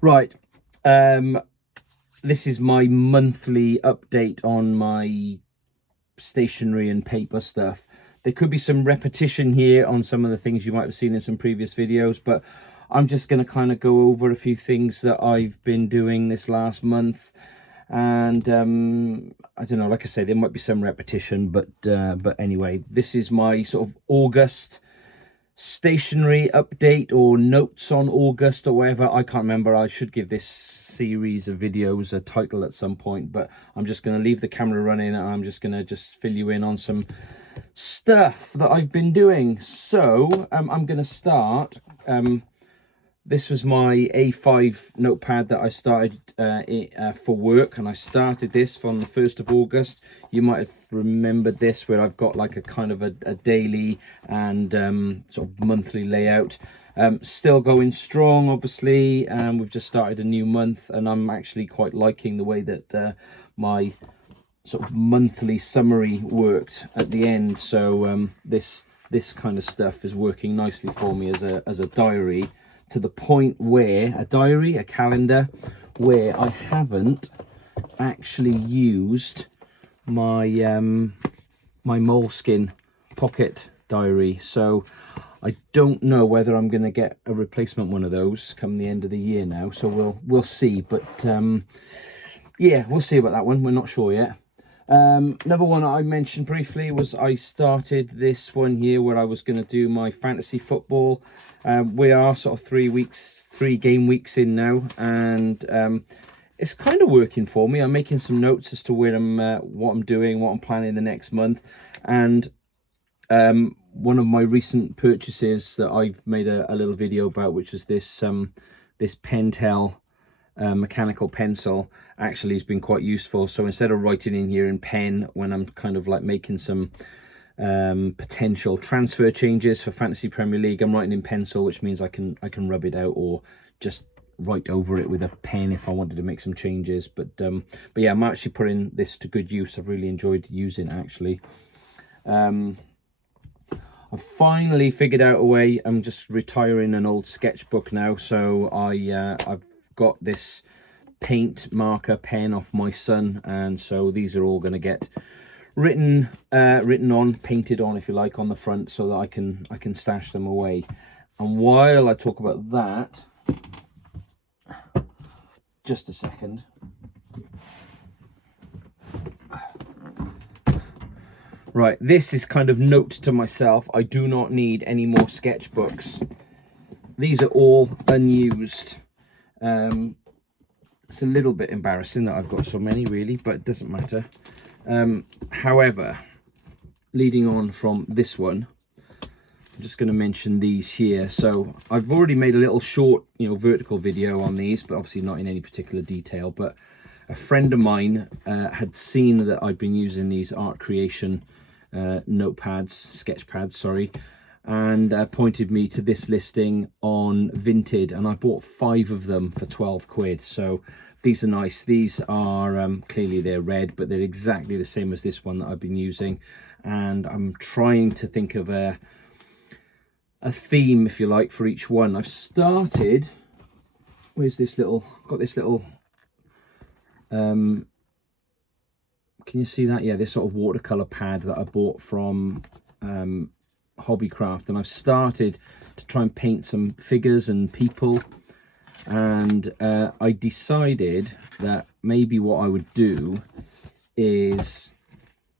Right. Um, this is my monthly update on my stationery and paper stuff. There could be some repetition here on some of the things you might have seen in some previous videos, but I'm just going to kind of go over a few things that I've been doing this last month. And I don't know, like I say, there might be some repetition, but anyway, this is my sort of August stationery update or notes on August or whatever. I can't remember. I should give this series of videos a title at some point, but I'm just going to leave the camera running and I'm just going to fill you in on some stuff that I've been doing. So I'm going to start. This was my A5 notepad that I started for work, and I started this from the 1st of August. You might have remembered this, where I've got like a kind of a daily and sort of monthly layout. Still going strong, obviously. We've just started a new month, and I'm actually quite liking the way that my sort of monthly summary worked at the end. So this kind of stuff is working nicely for me as a diary, to the point where a calendar, where I haven't actually used my my Moleskine pocket diary. So I don't know whether I'm going to get a replacement one of those come the end of the year now. So we'll see. But yeah, we'll see about that one. We're not sure yet. Another one I mentioned briefly was I started this one here where I was going to do my fantasy football. We are sort of 3 game weeks in now, and it's kind of working for me. I'm making some notes as to where what I'm doing, what I'm planning the next month. And one of my recent purchases that I've made a little video about, which was this Pentel mechanical pencil, actually has been quite useful. So instead of writing in here in pen when I'm kind of like making some potential transfer changes for Fantasy Premier League, I'm writing in pencil, which means I can rub it out or just write over it with a pen if I wanted to make some changes. But yeah, I'm actually putting this to good use. I've really enjoyed using it, actually. I've finally figured out a way. I'm just retiring an old sketchbook now, so I've got this paint marker pen off my son, and so these are all going to get written on, painted on, if you like, on the front, so that I can stash them away. And while I talk about that, just a second. Right, this is kind of note to myself. I do not need any more sketchbooks. These are all unused. It's a little bit embarrassing that I've got so many, really, but it doesn't matter. However, leading on from this one, I'm just going to mention these here. So I've already made a little short, vertical video on these, but obviously not in any particular detail. But a friend of mine had seen that I'd been using these art creation notepads, sketch pads, sorry, and pointed me to this listing on Vinted, and I bought 5 of them for 12 quid. So these are nice. These are clearly they're red, but they're exactly the same as this one that I've been using, and I'm trying to think of a theme, if you like, for each one. I've started, where's this little, got this little can you see that? Yeah, this sort of watercolor pad that I bought from Hobbycraft, and I've started to try and paint some figures and people, and I decided that maybe what I would do is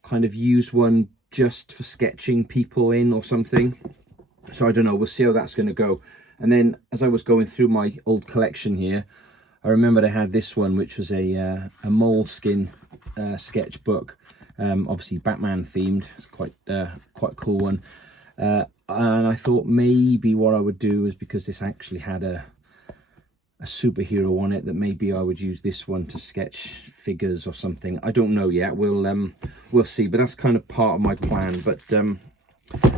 kind of use one just for sketching people in or something. So I don't know, we'll see how that's going to go. And then as I was going through my old collection here, I remembered I had this one, which was a Moleskine sketchbook, obviously Batman themed. It's quite a cool one. And I thought maybe what I would do is, because this actually had a superhero on it, that maybe I would use this one to sketch figures or something. I don't know yet. We'll see. But that's kind of part of my plan. But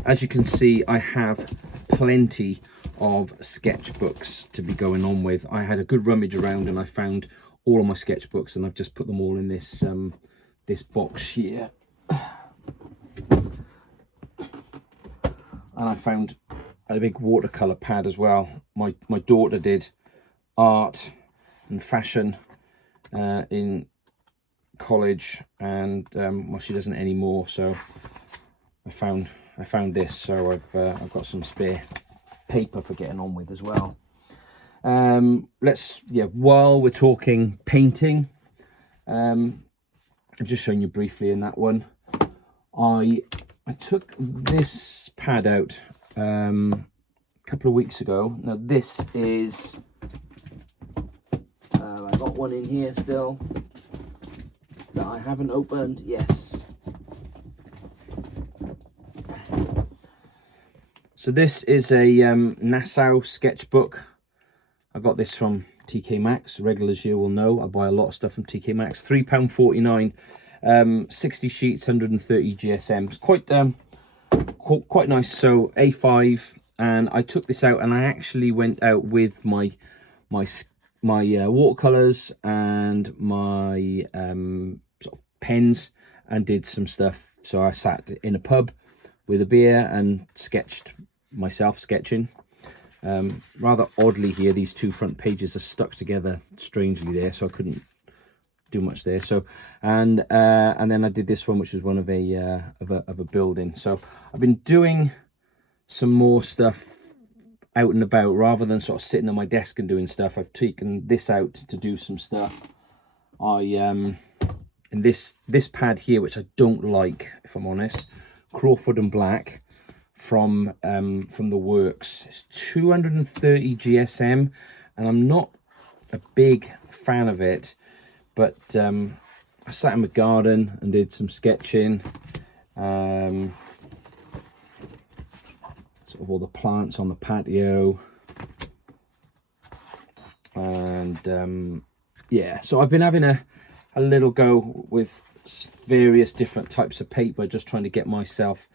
as you can see, I have plenty of sketchbooks to be going on with. I had a good rummage around and I found all of my sketchbooks, and I've just put them all in this this box here. And I found a big watercolor pad as well. My daughter did art and fashion in college, and well, she doesn't anymore, so I found this, so I've got some spare paper for getting on with as well. While we're talking painting, I've just shown you briefly in that one. I took this pad out a couple of weeks ago. Now this is I got one in here still that I haven't opened. Yes. So this is a Nassau sketchbook. I got this from TK Maxx. Regulars here will know I buy a lot of stuff from TK Maxx. £3.49, 60 sheets, 130 GSM. It's quite nice. So A5, and I took this out, and I actually went out with my watercolors and my sort of pens and did some stuff. So I sat in a pub with a beer and sketched myself sketching. Rather oddly here, these two front pages are stuck together strangely there, so I couldn't do much there. So and then I did this one, which was one of a building. So I've been doing some more stuff out and about rather than sort of sitting at my desk and doing stuff. I've taken this out to do some stuff. And this pad here, which I don't like, if I'm honest, Crawford and Black from the works. It's 230 GSM, and I'm not a big fan of it, but I sat in my garden and did some sketching, sort of all the plants on the patio, and yeah, so I've been having a little go with various different types of paper, just trying to get myself,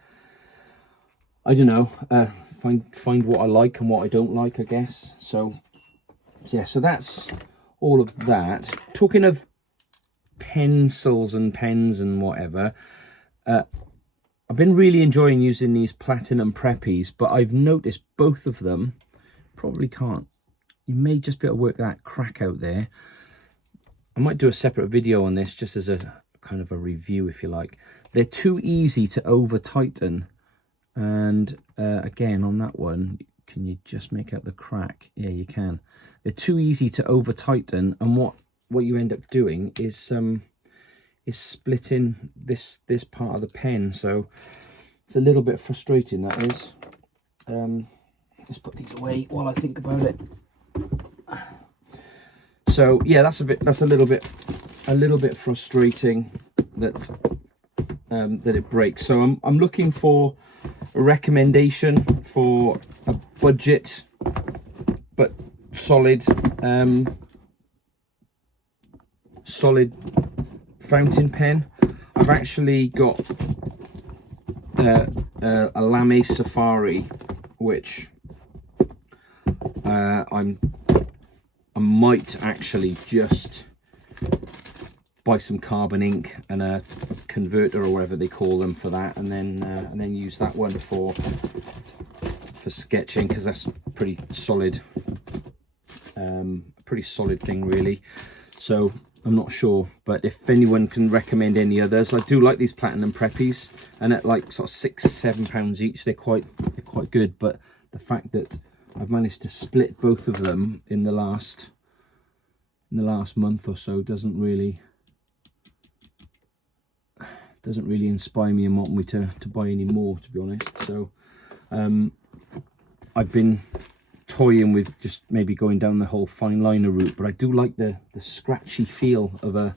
I don't know, find what I like and what I don't like, I guess. So yeah, so that's all of that. Talking of pencils and pens and whatever, I've been really enjoying using these Platinum Preppies, but I've noticed both of them probably can't. You may just be able to work that crack out there. I might do a separate video on this just as a kind of a review, if you like. They're too easy to over tighten. And again, on that one, can you just make out the crack? Yeah, you can. They're too easy to over tighten, and what you end up doing is splitting this part of the pen. So it's a little bit frustrating, that is. Let's put these away while I think about it. So yeah, that's a little bit frustrating that it breaks. So I'm looking for a recommendation for a budget but solid fountain pen. I've actually got a Lamy Safari, which I might actually just buy some carbon ink and a converter or whatever they call them for that, and then use that one for sketching, because that's pretty solid thing really. So I'm not sure, but if anyone can recommend any others, I do like these Platinum Preppies, and at like sort of £6-7 each, they're quite good. But the fact that I've managed to split both of them in the last month or so doesn't really inspire me and want me to buy any more, to be honest. So I've been toying with just maybe going down the whole fine liner route, but I do like the scratchy feel of a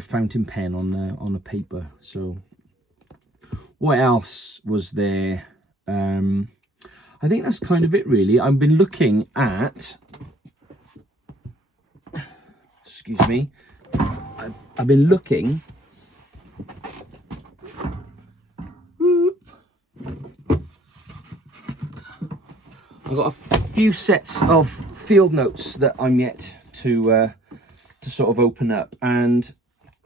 fountain pen on the paper. So what else was there? I think that's kind of it really. I've been looking at, excuse me, I've been looking I've got a few sets of field notes that I'm yet to sort of open up, and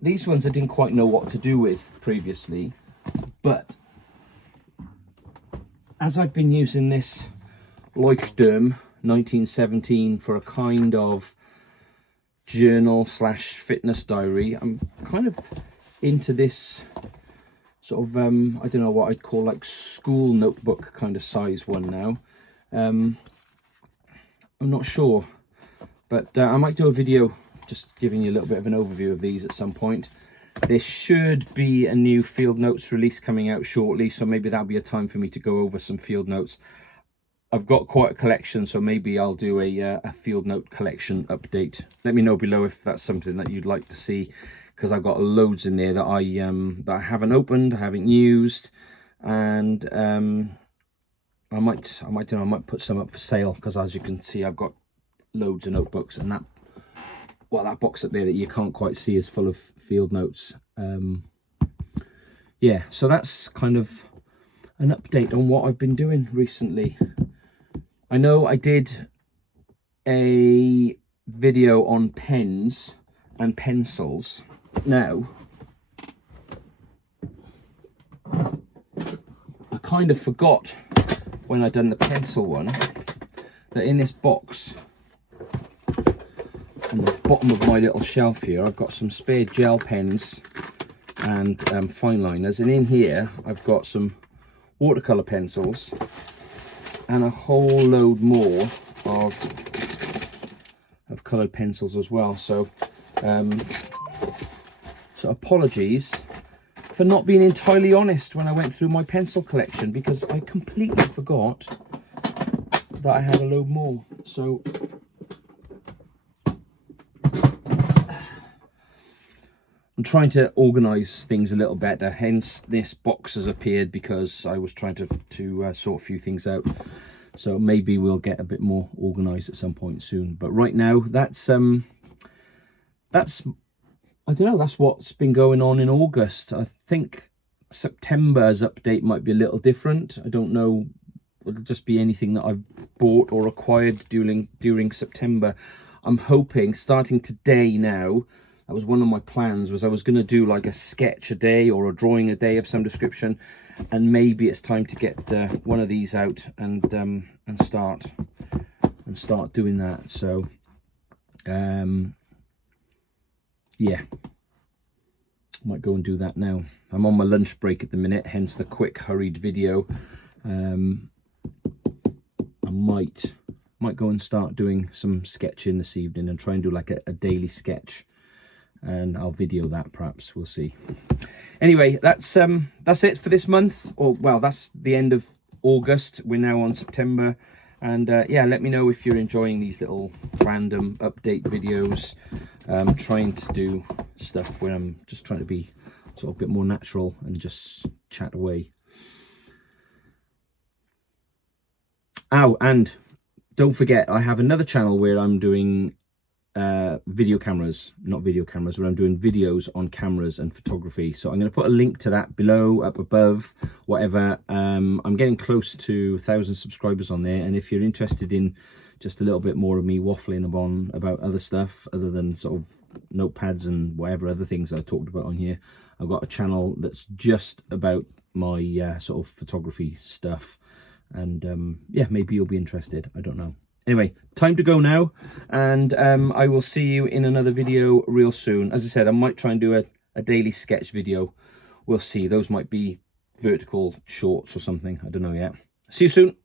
these ones I didn't quite know what to do with previously, but as I've been using this Leuchtturm 1917 for a kind of journal slash fitness diary. I'm kind of into this sort of, I don't know what I'd call like school notebook kind of size one now. I'm not sure, but I might do a video just giving you a little bit of an overview of these at some point. There should be a new field notes release coming out shortly, so maybe that'll be a time for me to go over some field notes. I've got quite a collection, so maybe I'll do a field note collection update. Let me know below if that's something that you'd like to see, because I've got loads in there that I haven't opened, I haven't used, and I might put some up for sale, because as you can see, I've got loads of notebooks, and that box up there that you can't quite see is full of field notes. Yeah, so that's kind of an update on what I've been doing recently. I know I did a video on pens and pencils. Now, I kind of forgot when I done the pencil one that in this box, on the bottom of my little shelf here, I've got some spare gel pens and fine liners, and in here I've got some watercolor pencils and a whole load more of colored pencils as well. So apologies for not being entirely honest when I went through my pencil collection, because I completely forgot that I had a load more. So I'm trying to organize things a little better, hence this box has appeared, because I was trying to sort a few things out. So maybe we'll get a bit more organized at some point soon, but right now that's I don't know, that's what's been going on in August. I think September's update might be a little different. I don't know, it'll just be anything that I've bought or acquired during September. I'm hoping starting today now, that was one of my plans, was I was going to do like a sketch a day or a drawing a day of some description, and maybe it's time to get one of these out and start doing that. So yeah, might go and do that now. I'm on my lunch break at the minute, hence the quick hurried video. I might go and start doing some sketching this evening and try and do like a daily sketch, and I'll video that perhaps, we'll see. Anyway, that's it for this month, or well, that's the end of August. We're now on September, and yeah, let me know if you're enjoying these little random update videos. Trying to do stuff where I'm just trying to be sort of a bit more natural and just chat away. Oh, and don't forget, I have another channel where I'm doing not video cameras, where I'm doing videos on cameras and photography. So I'm going to put a link to that below, up above, whatever. I'm getting close to 1,000 subscribers on there, and if you're interested in just a little bit more of me waffling on about other stuff other than sort of notepads and whatever other things I talked about on here, I've got a channel that's just about my sort of photography stuff, and yeah, maybe you'll be interested, I don't know. Anyway, time to go now, and I will see you in another video real soon. As I said, I might try and do a daily sketch video. We'll see. Those might be vertical shorts or something. I don't know yet. See you soon.